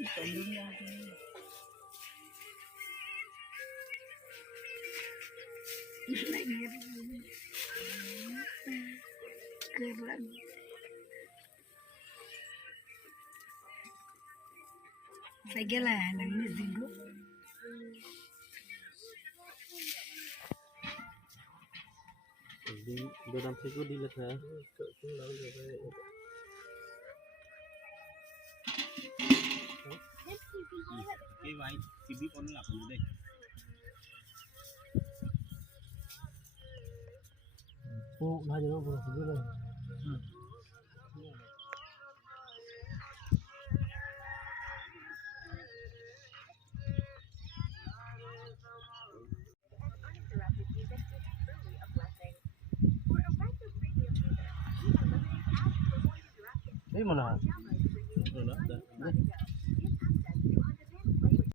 Tandun natin. Keren. Sige lah, nangis dinggo. Di dalam siku dilihat ya. Cái vai thì biết con nó làm gì đây. Ô, nó giờ nó vừa phải đây. Ini mana?